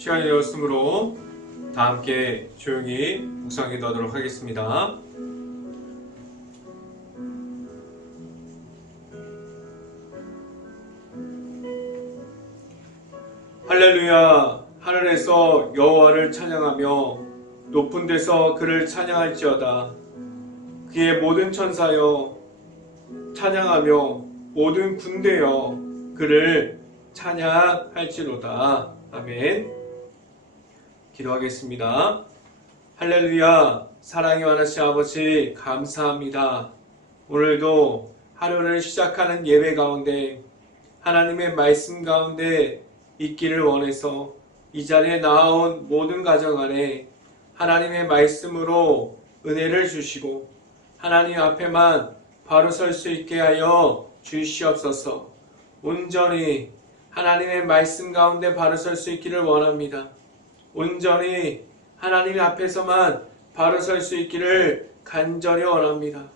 시간이 되었으므로 다 함께 조용히 묵상기도 하도록 하겠습니다. 할렐루야. 하늘에서 여호와를 찬양하며 높은 데서 그를 찬양할지어다. 그의 모든 천사여 찬양하며 모든 군대여 그를 찬양할지로다. 아멘. 기도하겠습니다. 할렐루야. 사랑이 많으신 아버지 감사합니다. 오늘도 하루를 시작하는 예배 가운데 하나님의 말씀 가운데 있기를 원해서 이 자리에 나온 모든 가정 안에 하나님의 말씀으로 은혜를 주시고 하나님 앞에만 바로 설 수 있게 하여 주시옵소서. 온전히 하나님의 말씀 가운데 바로 설 수 있기를 원합니다. 온전히 하나님 앞에서만 바로 설 수 있기를 간절히 원합니다.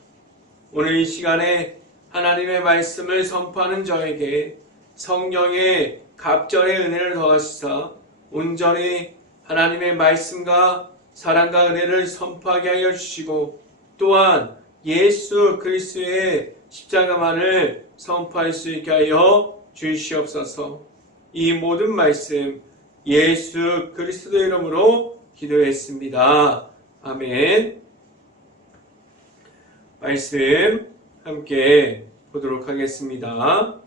오늘 이 시간에 하나님의 말씀을 선포하는 저에게 성령의 갑절의 은혜를 더하시사 온전히 하나님의 말씀과 사랑과 은혜를 선포하게 하여 주시고 또한 예수 그리스도의 십자가만을 선포할 수 있게 하여 주시옵소서. 이 모든 말씀 예수 그리스도의 이름으로 기도했습니다. 아멘. 말씀 함께 보도록 하겠습니다.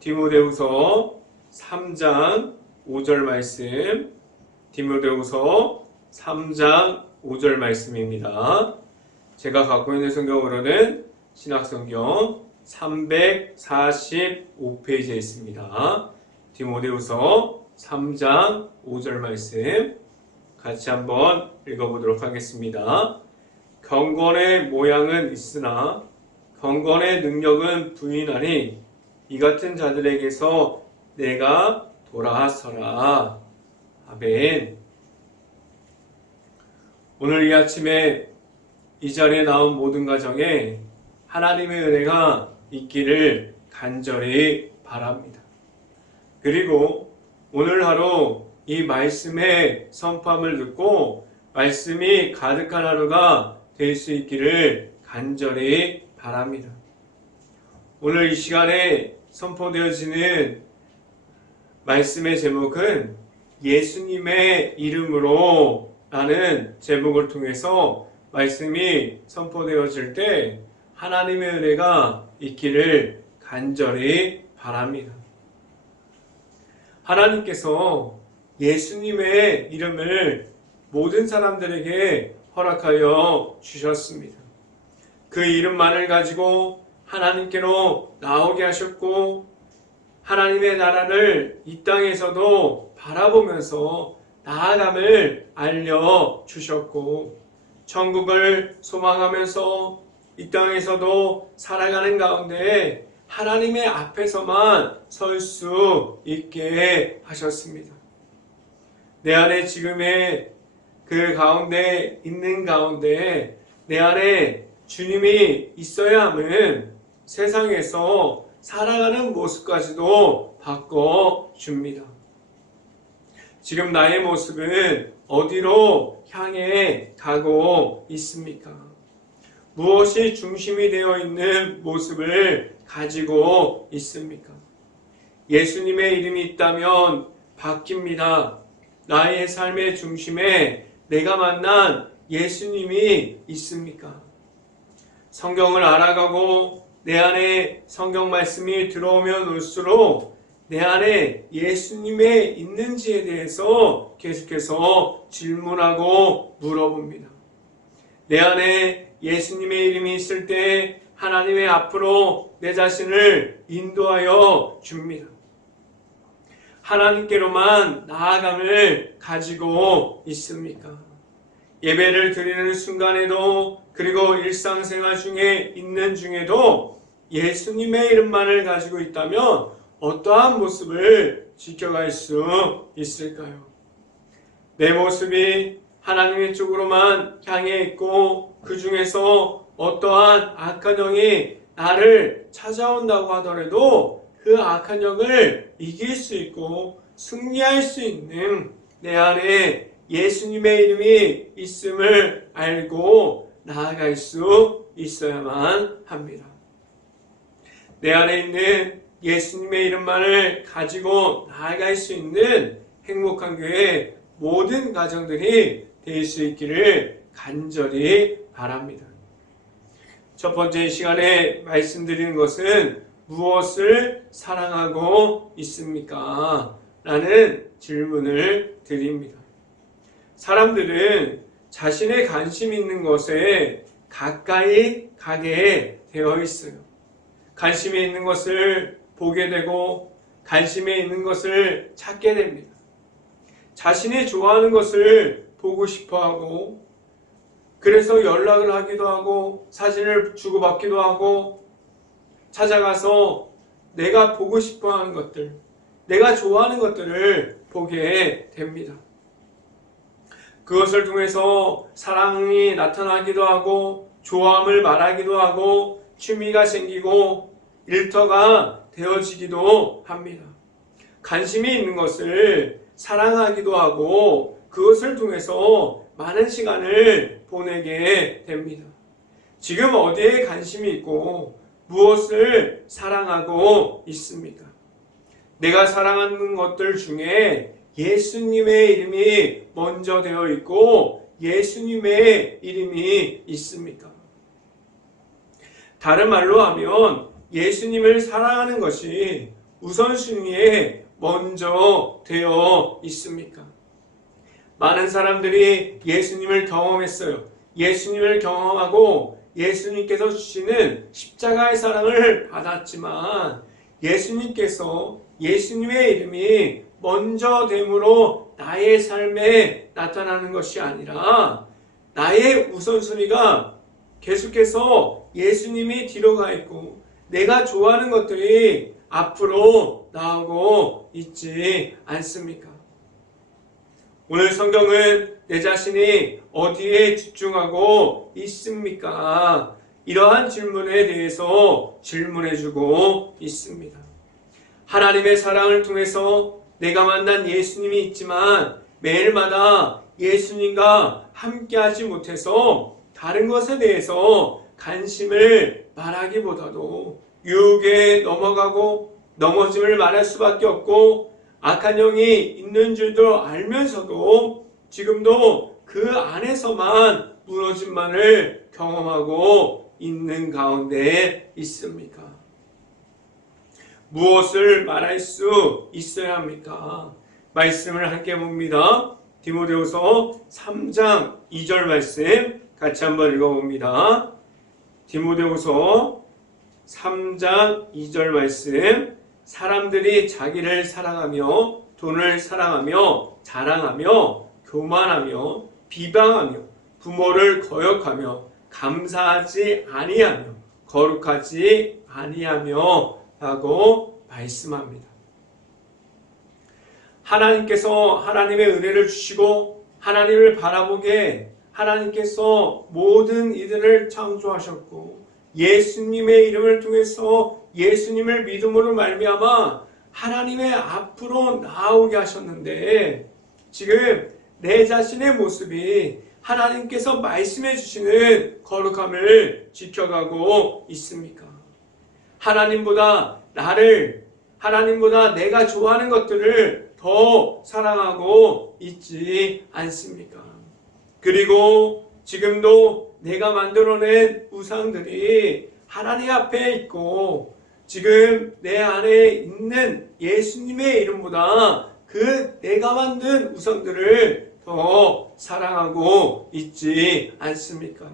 디모데후서 3장 5절 말씀, 디모데후서 3장 5절 말씀입니다. 제가 갖고 있는 성경으로는 신약성경 345페이지에 있습니다. 디모데후서 3장 5절 말씀 같이 한번 읽어보도록 하겠습니다. 경건의 모양은 있으나 경건의 능력은 부인하니 이 같은 자들에게서 내가 돌아서라. 아멘. 오늘 이 아침에 이 자리에 나온 모든 가정에 하나님의 은혜가 있기를 간절히 바랍니다. 그리고 오늘 하루 이 말씀의 선포함을 듣고 말씀이 가득한 하루가 될 수 있기를 간절히 바랍니다. 오늘 이 시간에 선포되어지는 말씀의 제목은 예수님의 이름으로 라는 제목을 통해서 말씀이 선포되어질 때 하나님의 은혜가 있기를 간절히 바랍니다. 하나님께서 예수님의 이름을 모든 사람들에게 허락하여 주셨습니다. 그 이름만을 가지고 하나님께로 나오게 하셨고 하나님의 나라를 이 땅에서도 바라보면서 나아감을 알려주셨고 천국을 소망하면서 이 땅에서도 살아가는 가운데 하나님의 앞에서만 설 수 있게 하셨습니다. 내 안에 지금의 그 가운데 있는 가운데 내 안에 주님이 있어야 함은 세상에서 살아가는 모습까지도 바꿔줍니다. 지금 나의 모습은 어디로 향해 가고 있습니까? 무엇이 중심이 되어 있는 모습을 가지고 있습니까? 예수님의 이름이 있다면 바뀝니다. 나의 삶의 중심에 내가 만난 예수님이 있습니까? 성경을 알아가고 내 안에 성경 말씀이 들어오면 올수록 내 안에 예수님의 있는지에 대해서 계속해서 질문하고 물어봅니다. 내 안에 예수님의 이름이 있을 때 하나님의 앞으로 내 자신을 인도하여 줍니다. 하나님께로만 나아감을 가지고 있습니까? 예배를 드리는 순간에도 그리고 일상생활 중에 있는 중에도 예수님의 이름만을 가지고 있다면 어떠한 모습을 지켜갈 수 있을까요? 내 모습이 하나님의 쪽으로만 향해 있고 그 중에서 어떠한 악한 영이 나를 찾아온다고 하더라도 그 악한 영을 이길 수 있고 승리할 수 있는 내 안에 예수님의 이름이 있음을 알고 나아갈 수 있어야만 합니다. 내 안에 있는 예수님의 이름만을 가지고 나아갈 수 있는 행복한 교회 모든 가정들이 될 수 있기를 간절히 바랍니다. 첫 번째 시간에 말씀드리는 것은 무엇을 사랑하고 있습니까? 라는 질문을 드립니다. 사람들은 자신의 관심 있는 것에 가까이 가게 되어 있어요. 관심이 있는 것을 보게 되고 관심에 있는 것을 찾게 됩니다. 자신이 좋아하는 것을 보고 싶어하고 그래서 연락을 하기도 하고 사진을 주고받기도 하고 찾아가서 내가 보고 싶어하는 것들, 내가 좋아하는 것들을 보게 됩니다. 그것을 통해서 사랑이 나타나기도 하고 좋아함을 말하기도 하고 취미가 생기고 일터가 되어지기도 합니다. 관심이 있는 것을 사랑하기도 하고 그것을 통해서 많은 시간을 보내게 됩니다. 지금 어디에 관심이 있고 무엇을 사랑하고 있습니까? 내가 사랑하는 것들 중에 예수님의 이름이 먼저 되어 있고 예수님의 이름이 있습니까? 다른 말로 하면 예수님을 사랑하는 것이 우선순위에 먼저 되어 있습니까? 많은 사람들이 예수님을 경험했어요. 예수님을 경험하고 예수님께서 주시는 십자가의 사랑을 받았지만 예수님께서 예수님의 이름이 먼저 됨으로 나의 삶에 나타나는 것이 아니라 나의 우선순위가 계속해서 예수님이 뒤로 가 있고 내가 좋아하는 것들이 앞으로 나오고 있지 않습니까? 오늘 성경은 내 자신이 어디에 집중하고 있습니까? 이러한 질문에 대해서 질문해주고 있습니다. 하나님의 사랑을 통해서 내가 만난 예수님이 있지만 매일마다 예수님과 함께하지 못해서 다른 것에 대해서 관심을 말하기보다도 유혹에 넘어가고 넘어짐을 말할 수밖에 없고 악한 영이 있는 줄도 알면서도 지금도 그 안에서만 무너짐만을 경험하고 있는 가운데 있습니까? 무엇을 말할 수 있어야 합니까? 말씀을 함께 봅니다. 디모데후서 3장 2절 말씀 같이 한번 읽어봅니다. 디모데후서 3장 2절 말씀 사람들이 자기를 사랑하며 돈을 사랑하며 자랑하며 교만하며 비방하며 부모를 거역하며 감사하지 아니하며 거룩하지 아니하며 라고 말씀합니다. 하나님께서 하나님의 은혜를 주시고 하나님을 바라보게 하나님께서 모든 이들을 창조하셨고 예수님의 이름을 통해서 예수님을 믿음으로 말미암아 하나님의 앞으로 나오게 하셨는데 지금 내 자신의 모습이 하나님께서 말씀해 주시는 거룩함을 지켜가고 있습니까? 하나님보다 내가 좋아하는 것들을 더 사랑하고 있지 않습니까? 그리고 지금도 내가 만들어낸 우상들이 하나님 앞에 있고 지금 내 안에 있는 예수님의 이름보다 그 내가 만든 우상들을 더 사랑하고 있지 않습니까?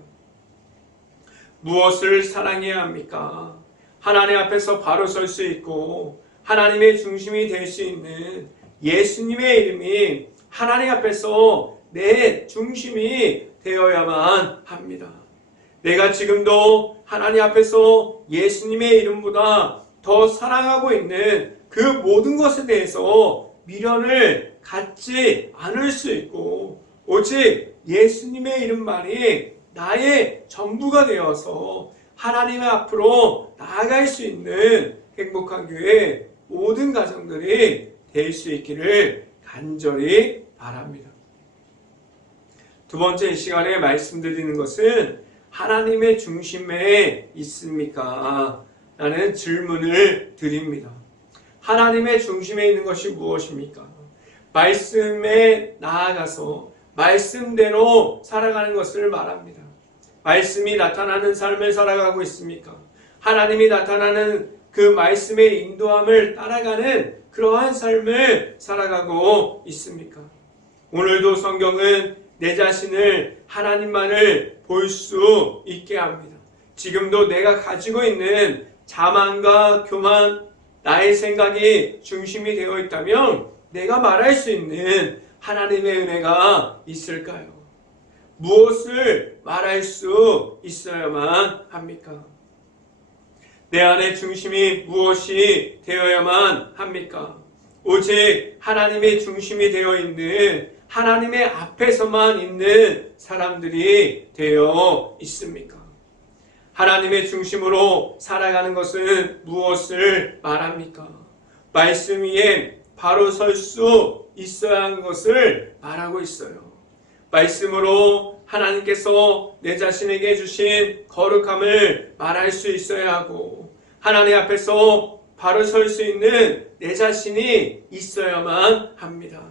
무엇을 사랑해야 합니까? 하나님 앞에서 바로 설 수 있고 하나님의 중심이 될 수 있는 예수님의 이름이 하나님 앞에서 내 중심이 되어야만 합니다. 내가 지금도 하나님 앞에서 예수님의 이름보다 더 사랑하고 있는 그 모든 것에 대해서 미련을 갖지 않을 수 있고 오직 예수님의 이름만이 나의 전부가 되어서 하나님의 앞으로 나아갈 수 있는 행복한 교회 모든 가정들이 될 수 있기를 간절히 바랍니다. 두 번째 이 시간에 말씀드리는 것은 하나님의 중심에 있습니까? 라는 질문을 드립니다. 하나님의 중심에 있는 것이 무엇입니까? 말씀에 나아가서 말씀대로 살아가는 것을 말합니다. 말씀이 나타나는 삶을 살아가고 있습니까? 하나님이 나타나는 그 말씀의 인도함을 따라가는 그러한 삶을 살아가고 있습니까? 오늘도 성경은 내 자신을 하나님만을 볼 수 있게 합니다. 지금도 내가 가지고 있는 자만과 교만, 나의 생각이 중심이 되어 있다면 내가 말할 수 있는 하나님의 은혜가 있을까요? 무엇을 말할 수 있어야만 합니까? 내 안의 중심이 무엇이 되어야만 합니까? 오직 하나님의 중심이 되어 있는 하나님의 앞에서만 있는 사람들이 되어 있습니까? 하나님의 중심으로 살아가는 것은 무엇을 말합니까? 말씀 위에 바로 설 수 있어야 하는 것을 말하고 있어요. 말씀으로 하나님께서 내 자신에게 주신 거룩함을 말할 수 있어야 하고 하나님 앞에서 바로 설 수 있는 내 자신이 있어야만 합니다.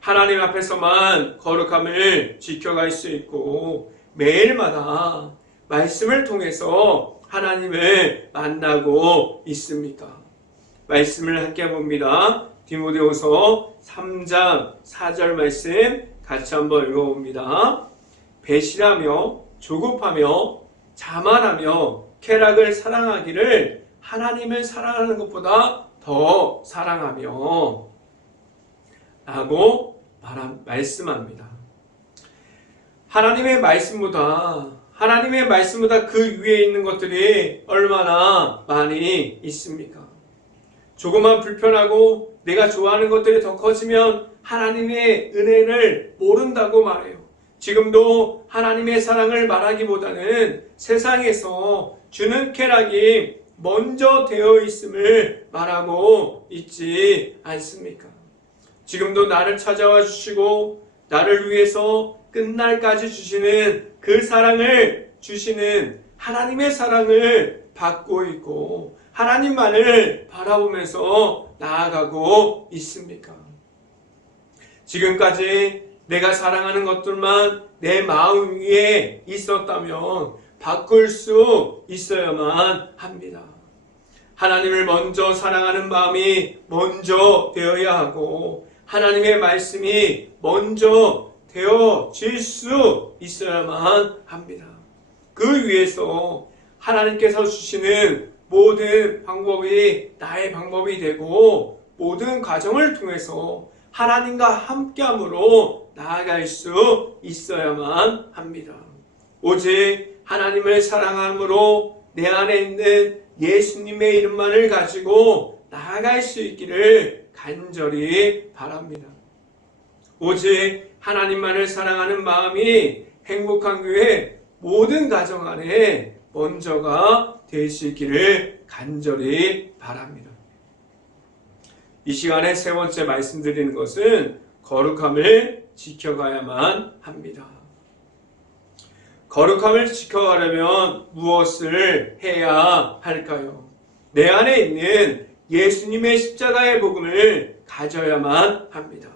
하나님 앞에서만 거룩함을 지켜갈 수 있고 매일마다 말씀을 통해서 하나님을 만나고 있습니까? 말씀을 함께 봅니다. 디모데후서 3장 4절 말씀 같이 한번 읽어봅니다. 배신하며 조급하며 자만하며 쾌락을 사랑하기를 하나님을 사랑하는 것보다 더 사랑하며 라고 말씀합니다. 하나님의 말씀보다 그 위에 있는 것들이 얼마나 많이 있습니까? 조금만 불편하고 내가 좋아하는 것들이 더 커지면 하나님의 은혜를 모른다고 말해요. 지금도 하나님의 사랑을 말하기보다는 세상에서 주는 쾌락이 먼저 되어 있음을 말하고 있지 않습니까? 지금도 나를 찾아와 주시고 나를 위해서 끝날까지 주시는 그 사랑을 주시는 하나님의 사랑을 받고 있고 하나님만을 바라보면서 나아가고 있습니까? 지금까지 내가 사랑하는 것들만 내 마음 위에 있었다면 바꿀 수 있어야만 합니다. 하나님을 먼저 사랑하는 마음이 먼저 되어야 하고 하나님의 말씀이 먼저 되어질 수 있어야만 합니다. 그 위에서 하나님께서 주시는 모든 방법이 나의 방법이 되고 모든 과정을 통해서 하나님과 함께함으로 나아갈 수 있어야만 합니다. 오직 하나님을 사랑함으로 내 안에 있는 예수님의 이름만을 가지고 나아갈 수 있기를 간절히 바랍니다. 오직 하나님만을 사랑하는 마음이 행복한 교회 모든 가정 안에 먼저가 될 수 있기를 간절히 바랍니다. 이 시간에 세 번째 말씀드리는 것은 거룩함을 지켜가야만 합니다. 거룩함을 지켜가려면 무엇을 해야 할까요? 내 안에 있는 예수님의 십자가의 복음을 가져야만 합니다.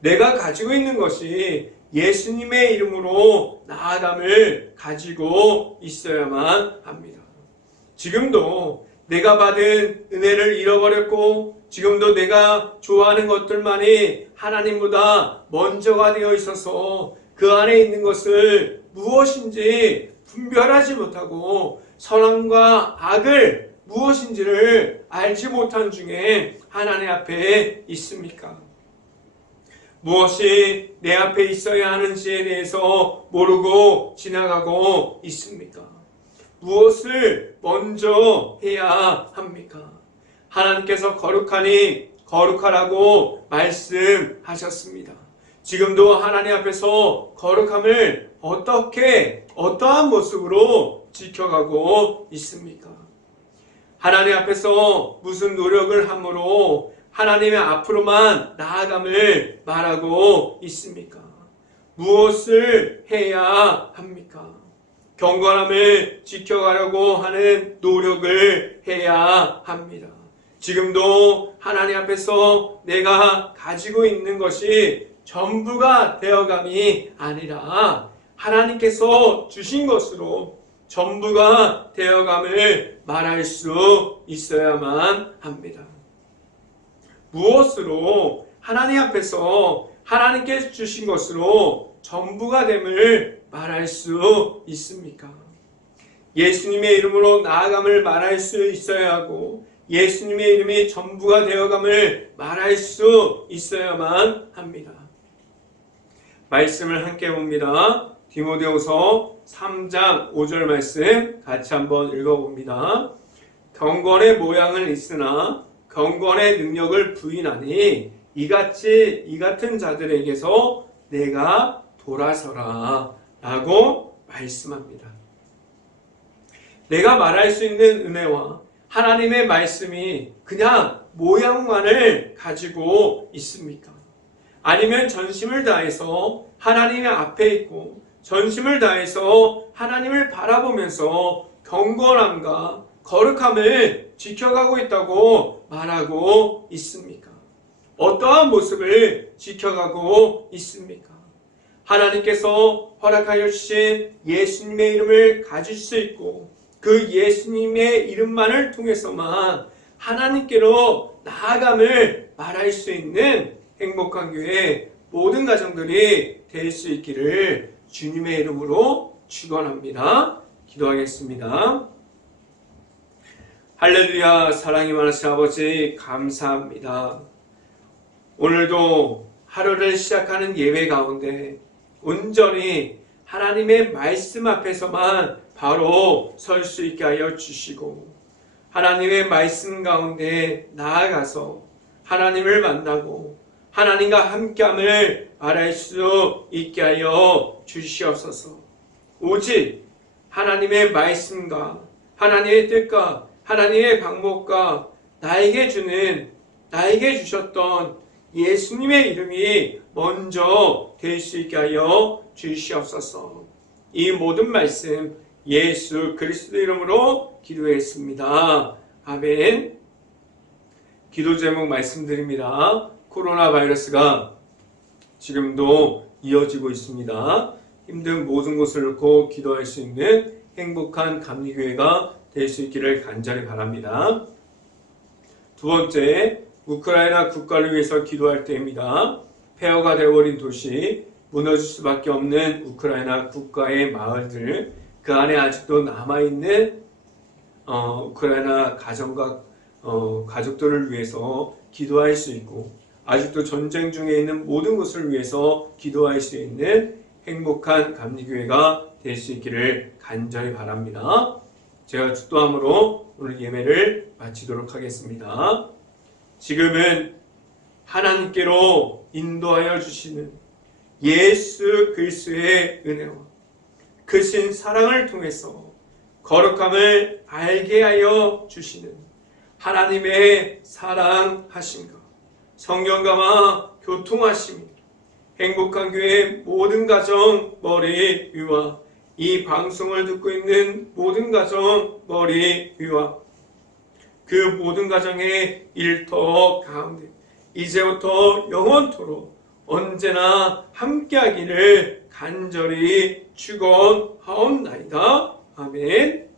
내가 가지고 있는 것이 예수님의 이름으로 나아감을 가지고 있어야만 합니다. 지금도 내가 받은 은혜를 잃어버렸고 지금도 내가 좋아하는 것들만이 하나님보다 먼저가 되어 있어서 그 안에 있는 것을 무엇인지 분별하지 못하고 선함과 악을 무엇인지를 알지 못한 중에 하나님 앞에 있습니까? 무엇이 내 앞에 있어야 하는지에 대해서 모르고 지나가고 있습니까? 무엇을 먼저 해야 합니까? 하나님께서 거룩하니 거룩하라고 말씀하셨습니다. 지금도 하나님 앞에서 거룩함을 어떠한 모습으로 지켜가고 있습니까? 하나님 앞에서 무슨 노력을 함으로 하나님의 앞으로만 나아감을 말하고 있습니까? 무엇을 해야 합니까? 경건함을 지켜가려고 하는 노력을 해야 합니다. 지금도 하나님 앞에서 내가 가지고 있는 것이 전부가 되어감이 아니라 하나님께서 주신 것으로 전부가 되어감을 말할 수 있어야만 합니다. 무엇으로 하나님 앞에서 하나님께서 주신 것으로 전부가 됨을 말할 수 있습니까? 예수님의 이름으로 나아감을 말할 수 있어야 하고 예수님의 이름이 전부가 되어감을 말할 수 있어야만 합니다. 말씀을 함께 봅니다. 디모데후서 3장 5절 말씀 같이 한번 읽어봅니다. 경건의 모양은 있으나 경건의 능력을 부인하니 이 같은 자들에게서 내가 돌아서라 라고 말씀합니다. 내가 말할 수 있는 은혜와 하나님의 말씀이 그냥 모양만을 가지고 있습니까? 아니면 전심을 다해서 하나님의 앞에 있고 전심을 다해서 하나님을 바라보면서 경건함과 거룩함을 지켜가고 있다고 말하고 있습니까? 어떠한 모습을 지켜가고 있습니까? 하나님께서 허락하여 주신 예수님의 이름을 가질 수 있고 그 예수님의 이름만을 통해서만 하나님께로 나아감을 말할 수 있는 행복한 교회 모든 가정들이 될 수 있기를 주님의 이름으로 축원합니다. 기도하겠습니다. 할렐루야. 사랑이 많으신 아버지 감사합니다. 오늘도 하루를 시작하는 예배 가운데 온전히 하나님의 말씀 앞에서만 바로 설 수 있게 하여 주시고 하나님의 말씀 가운데 나아가서 하나님을 만나고 하나님과 함께함을 말할 수 있게 하여 주시옵소서. 오직 하나님의 말씀과 하나님의 뜻과 하나님의 방법과 나에게 주셨던 예수님의 이름이 먼저 될 수 있게 하여 주시옵소서. 이 모든 말씀 예수 그리스도 이름으로 기도했습니다. 아멘. 기도 제목 말씀드립니다. 코로나 바이러스가 지금도 이어지고 있습니다. 힘든 모든 것을 놓고 기도할 수 있는 행복한 감리교회가 될 수 있기를 간절히 바랍니다. 두 번째, 우크라이나 국가를 위해서 기도할 때입니다. 폐허가 되어버린 도시, 무너질 수밖에 없는 우크라이나 국가의 마을들, 그 안에 아직도 남아있는 우크라이나 가정과 가족들을 위해서 기도할 수 있고 아직도 전쟁 중에 있는 모든 것을 위해서 기도할 수 있는 행복한 감리교회가 될 수 있기를 간절히 바랍니다. 제가 축도함으로 오늘 예배를 마치도록 하겠습니다. 지금은 하나님께로 인도하여 주시는 예수 그리스도의 은혜와 크신 사랑을 통해서 거룩함을 알게 하여 주시는 하나님의 사랑하심과 성령감화 교통하심이 행복한 교회 모든 가정 머리 위와 이 방송을 듣고 있는 모든 가정 머리 위와 그 모든 가정의 일터 가운데 이제부터 영원토록 언제나 함께하기를 간절히 축원하옵나이다. 아멘.